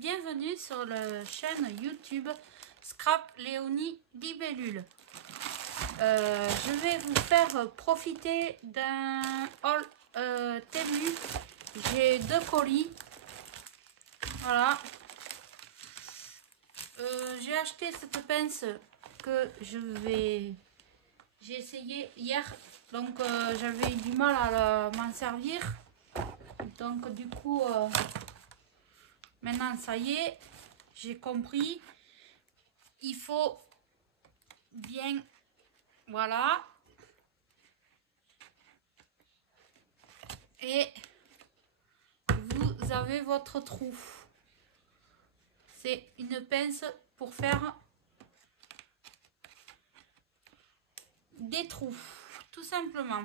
bienvenue sur la chaîne YouTube Scrap Léonie Libellule. Je vais vous faire profiter d'un haul Temu. J'ai 2 colis. Voilà. J'ai acheté cette pince que j'ai essayé hier. Donc j'avais eu du mal à m'en servir. Donc du coup, maintenant ça y est, j'ai compris. Il faut bien, voilà. Et vous avez votre trou. C'est une pince pour faire des trous, tout simplement.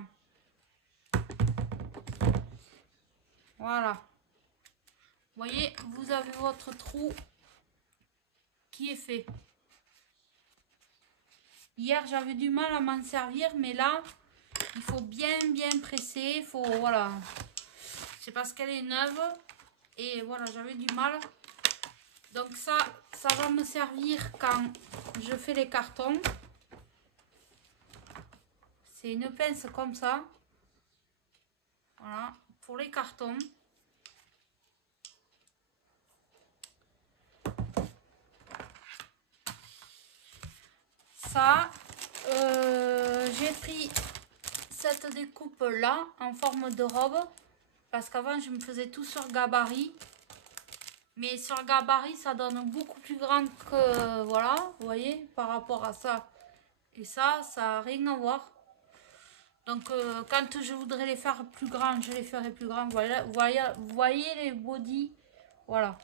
Voilà. Vous voyez, vous avez votre trou qui est fait. Hier, j'avais du mal à m'en servir, mais là, il faut bien presser. Il faut, voilà. C'est parce qu'elle est neuve. Et voilà, j'avais du mal. Donc ça va me servir quand je fais les cartons. C'est une pince comme ça. Voilà, pour les cartons. Ça, j'ai pris cette découpe là en forme de robe. Parce qu'avant, je me faisais tout sur gabarit. Mais sur gabarit, ça donne beaucoup plus grand que, voilà, vous voyez, par rapport à ça. Et ça n'a rien à voir. Donc, quand je voudrais les faire plus grands, je les ferai plus grands. Voilà, vous voyez les body, voilà.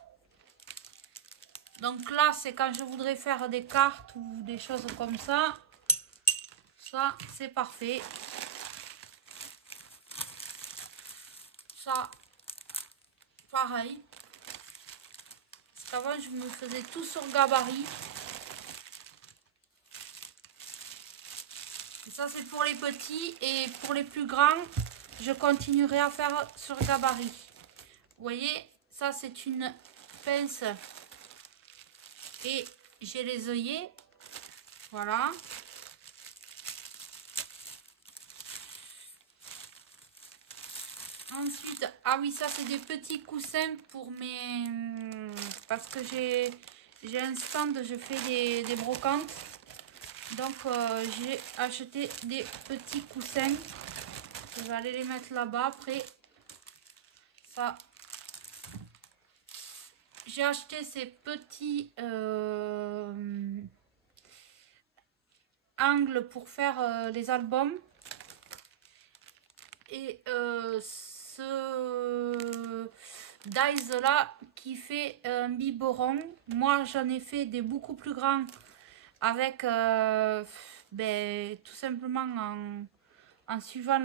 Donc là, c'est quand je voudrais faire des cartes ou des choses comme ça. Ça, c'est parfait. Ça, pareil. Parce qu'avant, je me faisais tout sur gabarit. Et ça, c'est pour les petits. Et pour les plus grands, je continuerai à faire sur gabarit. Vous voyez, ça, c'est une pince. Et j'ai les œillets. Voilà. Ensuite, ah oui, ça c'est des petits coussins pour mes... Parce que j'ai un stand, je fais des brocantes. Donc j'ai acheté des petits coussins. Je vais aller les mettre là-bas après. Ça. J'ai acheté ces petits angles pour faire les albums. Et ce dies là qui fait un biberon. Moi j'en ai fait des beaucoup plus grands avec tout simplement en suivant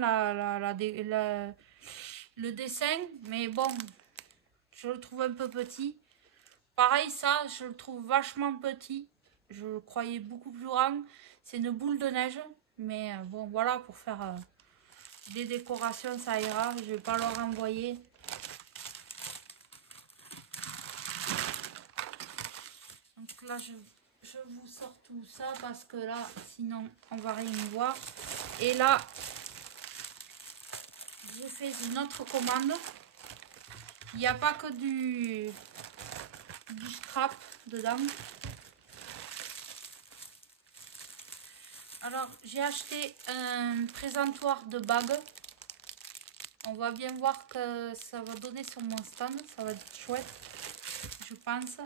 le dessin. Mais bon, je le trouve un peu petit. Pareil, ça je le trouve vachement petit. Je le croyais beaucoup plus grand. C'est une boule de neige. Mais bon, voilà, pour faire... des décorations, ça ira. Je vais pas leur envoyer. Donc là, je vous sors tout ça parce que là, sinon, on va rien voir. Et là, j'ai fait une autre commande. Il n'y a pas que du scrap dedans. Alors, j'ai acheté un présentoir de bagues. On va bien voir que ça va donner sur mon stand. Ça va être chouette, je pense.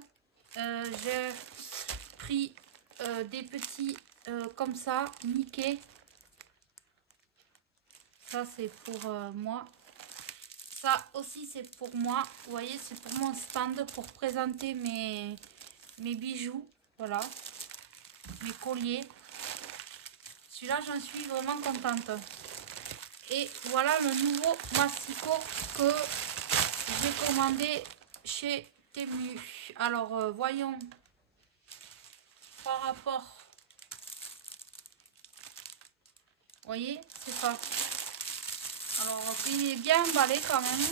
J'ai pris des petits comme ça, Mickey. Ça, c'est pour moi. Ça aussi, c'est pour moi. Vous voyez, c'est pour mon stand pour présenter mes bijoux. Voilà, mes colliers. Celui-là, j'en suis vraiment contente. Et voilà le nouveau massicot que j'ai commandé chez Temu. Alors, voyons par rapport. Vous voyez, c'est ça. Alors, il est bien emballé quand même.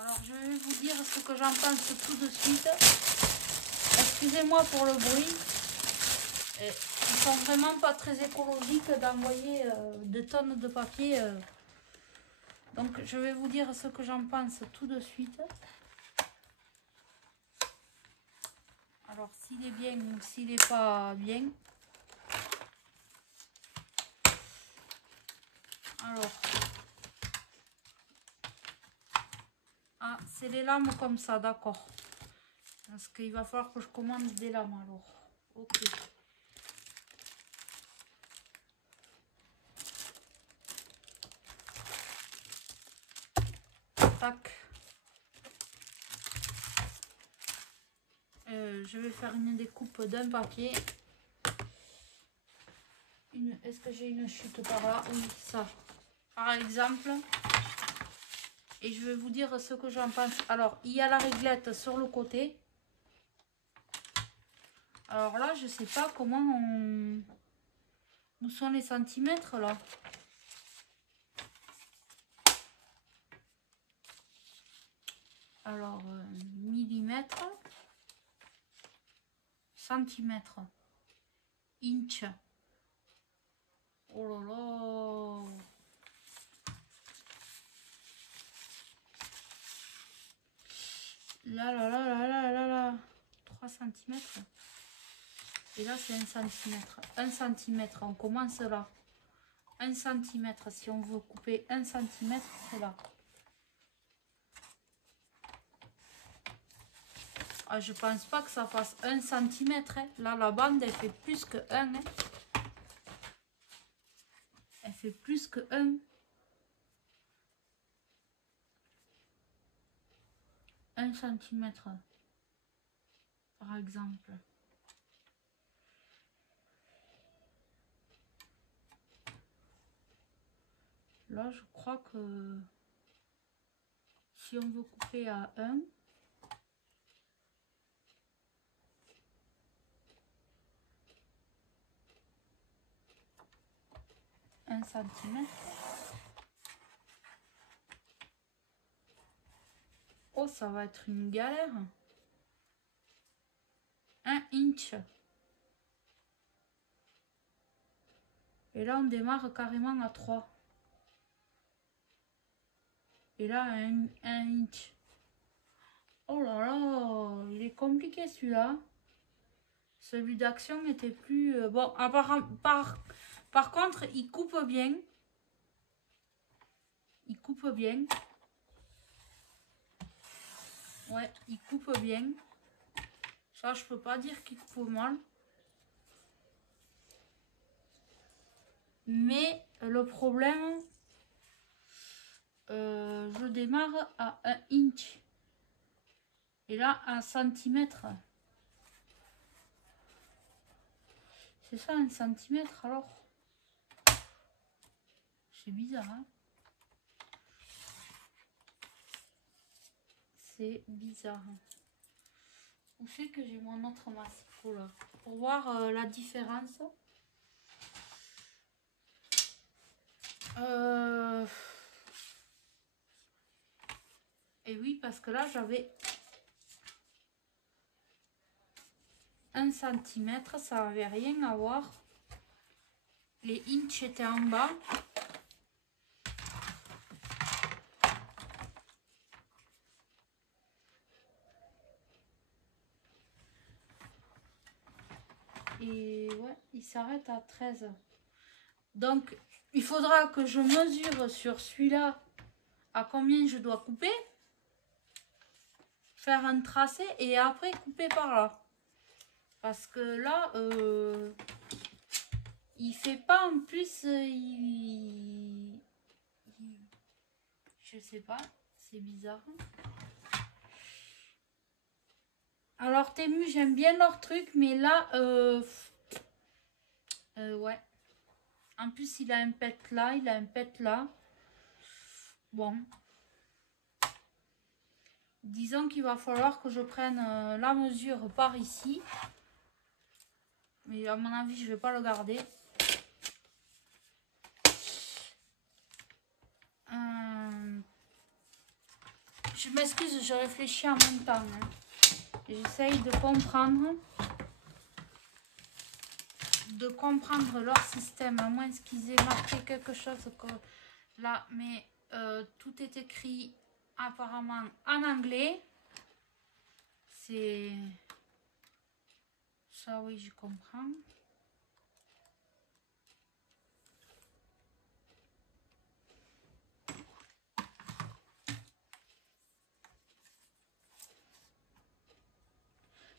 Alors je vais vous dire ce que j'en pense tout de suite. Excusez-moi pour le bruit. Ils sont vraiment pas très écologiques d'envoyer 2 tonnes de papier. Donc je vais vous dire ce que j'en pense tout de suite. Alors s'il est bien ou s'il n'est pas bien. Alors. Ah, c'est les lames comme ça, d'accord. Parce qu'il va falloir que je commande des lames alors. Ok. Tac. Je vais faire une découpe d'un papier. Est-ce que j'ai une chute par là? Oui, ça. Par exemple. Et je vais vous dire ce que j'en pense. Alors, il y a la réglette sur le côté. Alors là, je sais pas comment on... Où sont les centimètres là? Alors, millimètres, centimètres, inch. Oh là là! Là là là là là là là! 3 centimètres. Et là, c'est 1 centimètre. 1 centimètre, on commence là. 1 centimètre, si on veut couper 1 centimètre, c'est là. Ah, je pense pas que ça fasse 1 centimètre. Hein. Là, la bande, elle fait plus que 1. Hein. Elle fait plus que 1. 1 centimètre, par exemple. Là, je crois que si on veut couper à 1 centimètre. Oh, ça va être une galère. 1 inch. Et là, on démarre carrément à 3. Et là, 1 inch. Oh là là, il est compliqué celui-là. Celui d'action était plus... bon, par contre, il coupe bien. Il coupe bien. Ouais, il coupe bien. Ça, je peux pas dire qu'il coupe mal. Mais le problème, je démarre à 1 inch. Et là, 1 centimètre. C'est ça, 1 centimètre alors? C'est bizarre, hein? C'est bizarre. Où c'est que j'ai mon autre masque là? Pour voir la différence. Et oui, parce que là, j'avais 1 centimètre, ça n'avait rien à voir. Les inches étaient en bas. Et ouais, il s'arrête à 13. Donc, il faudra que je mesure sur celui-là à combien je dois couper. Faire un tracé et après couper par là. Parce que là, il fait pas en plus... je sais pas, c'est bizarre. Alors Temu, j'aime bien leur truc, mais là, ouais. En plus, il a un pet là, il a un pet là. Bon. Disons qu'il va falloir que je prenne la mesure par ici. Mais à mon avis, je vais pas le garder. Je m'excuse, je réfléchis en même temps. Hein. J'essaye de comprendre leur système, à moins qu'ils aient marqué quelque chose que là, mais tout est écrit apparemment en anglais. C'est ça, oui, je comprends.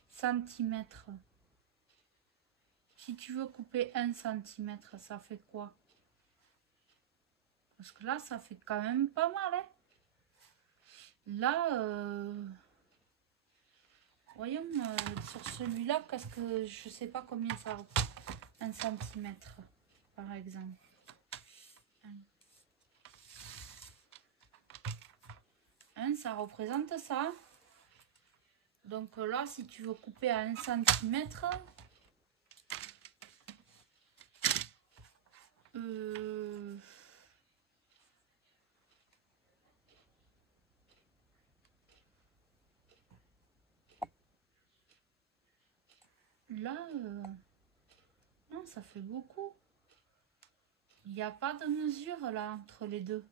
Centimètre. Si tu veux couper 1 centimètre, ça fait quoi? Parce que là, ça fait quand même pas mal. Hein. Là, voyons sur celui-là, parce que je sais pas combien ça représente. 1 centimètre, par exemple. 1, ça représente ça. Donc là, si tu veux couper à 1 centimètre, là, non, ça fait beaucoup. Il n'y a pas de mesure là entre les deux.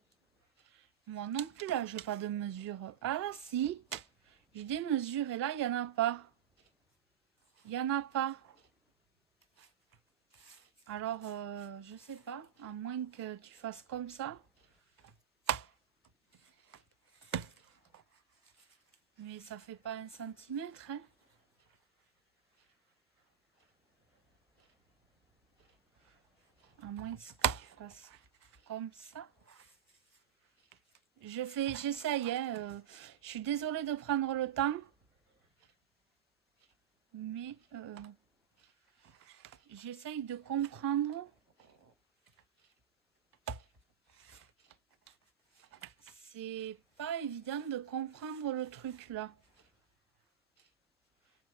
Moi non plus là, j'ai pas de mesure. Ah là, si, j'ai des mesures et là, il n'y en a pas. Il n'y en a pas. Alors, je sais pas, à moins que tu fasses comme ça. Mais ça fait pas 1 centimètre, hein. À moins que tu fasses comme ça. J'essaye, hein. Je suis désolée de prendre le temps. Mais j'essaye de comprendre. C'est pas évident de comprendre le truc là.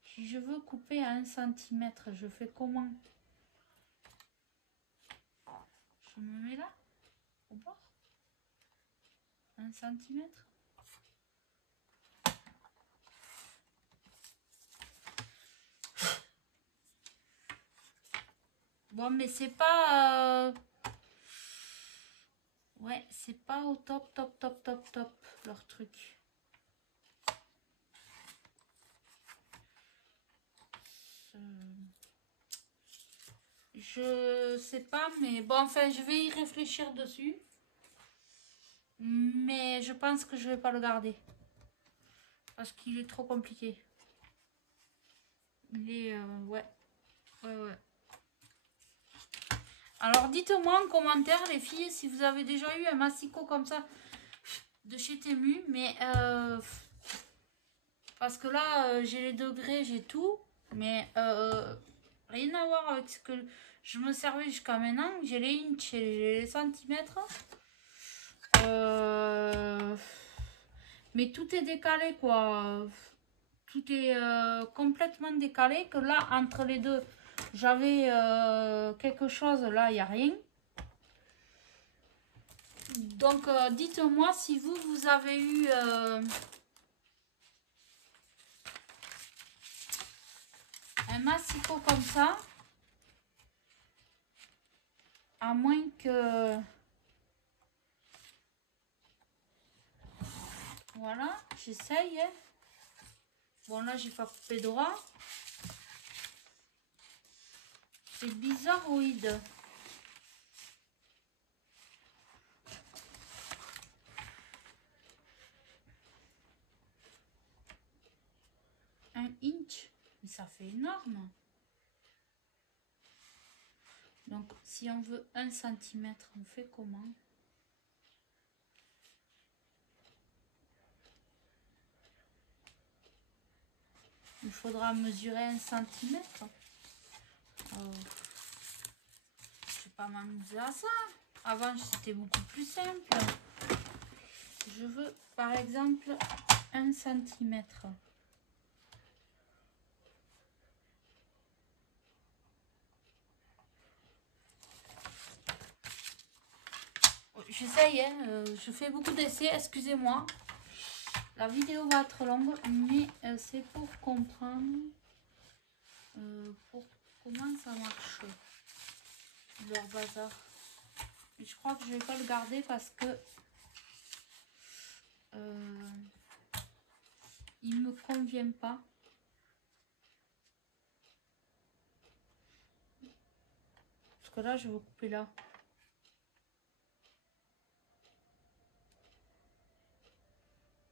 Si je veux couper à 1 centimètre, je fais comment? Je me mets là, au bord. 1 centimètre. Bon, mais c'est pas... Ouais, c'est pas au top, leur truc. Je sais pas, mais bon, enfin, je vais y réfléchir dessus. Mais je pense que je vais pas le garder. Parce qu'il est trop compliqué. Il est... ouais. Ouais. Alors, dites-moi en commentaire, les filles, si vous avez déjà eu un massicot comme ça de chez Temu. Mais... parce que là, j'ai les degrés, j'ai tout. Mais... rien à voir avec ce que je me servais jusqu'à maintenant. J'ai les inches et les centimètres. Mais tout est décalé, quoi. Tout est complètement décalé. Que là, entre les deux, j'avais quelque chose. Là, il n'y a rien. Donc, dites-moi si vous avez eu... un massicot comme ça. À moins que... Voilà, j'essaye. Hein. Bon, là, j'ai pas coupé droit. C'est bizarroïde. Un inch, mais ça fait énorme. Donc, si on veut 1 centimètre, on fait comment? Il faudra mesurer 1 centimètre. Je vais pas m'amuser à ça. Avant, c'était beaucoup plus simple. Je veux, par exemple, 1 centimètre. J'essaye, hein, je fais beaucoup d'essais, excusez-moi. La vidéo va être longue, mais c'est pour comprendre comment ça marche, leur bazar. Et je crois que je vais pas le garder parce que il me convient pas. Parce que là, je vais couper là.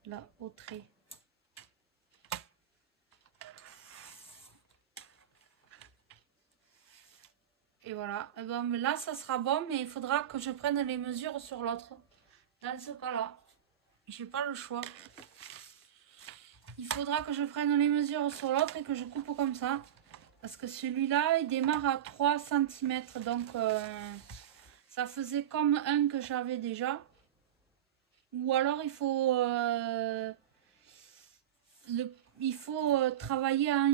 Là, au trait. Et voilà. Et bon, mais là, ça sera bon, mais il faudra que je prenne les mesures sur l'autre. Dans ce cas-là, j'ai pas le choix. Il faudra que je prenne les mesures sur l'autre et que je coupe comme ça. Parce que celui-là, il démarre à 3 cm. Donc, ça faisait comme un que j'avais déjà. Ou alors, il faut travailler à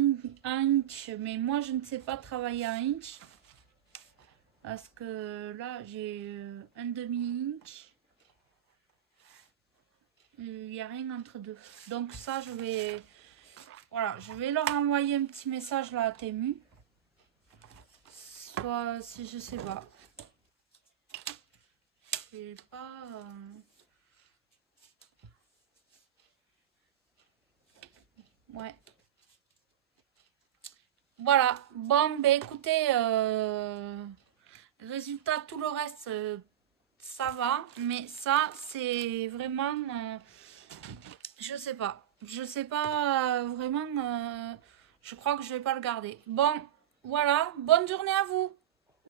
inch. Mais moi, je ne sais pas travailler à inch. Parce que là, j'ai un demi-inch. Il n'y a rien entre deux. Donc ça, je vais... Voilà, je vais leur envoyer un petit message là à Temu. Soit si je sais pas. Je sais pas... Ouais. Voilà. Bon, ben écoutez, résultat, tout le reste, ça va. Mais ça, c'est vraiment... je sais pas. Je sais pas vraiment... je crois que je vais pas le garder. Bon, voilà. Bonne journée à vous.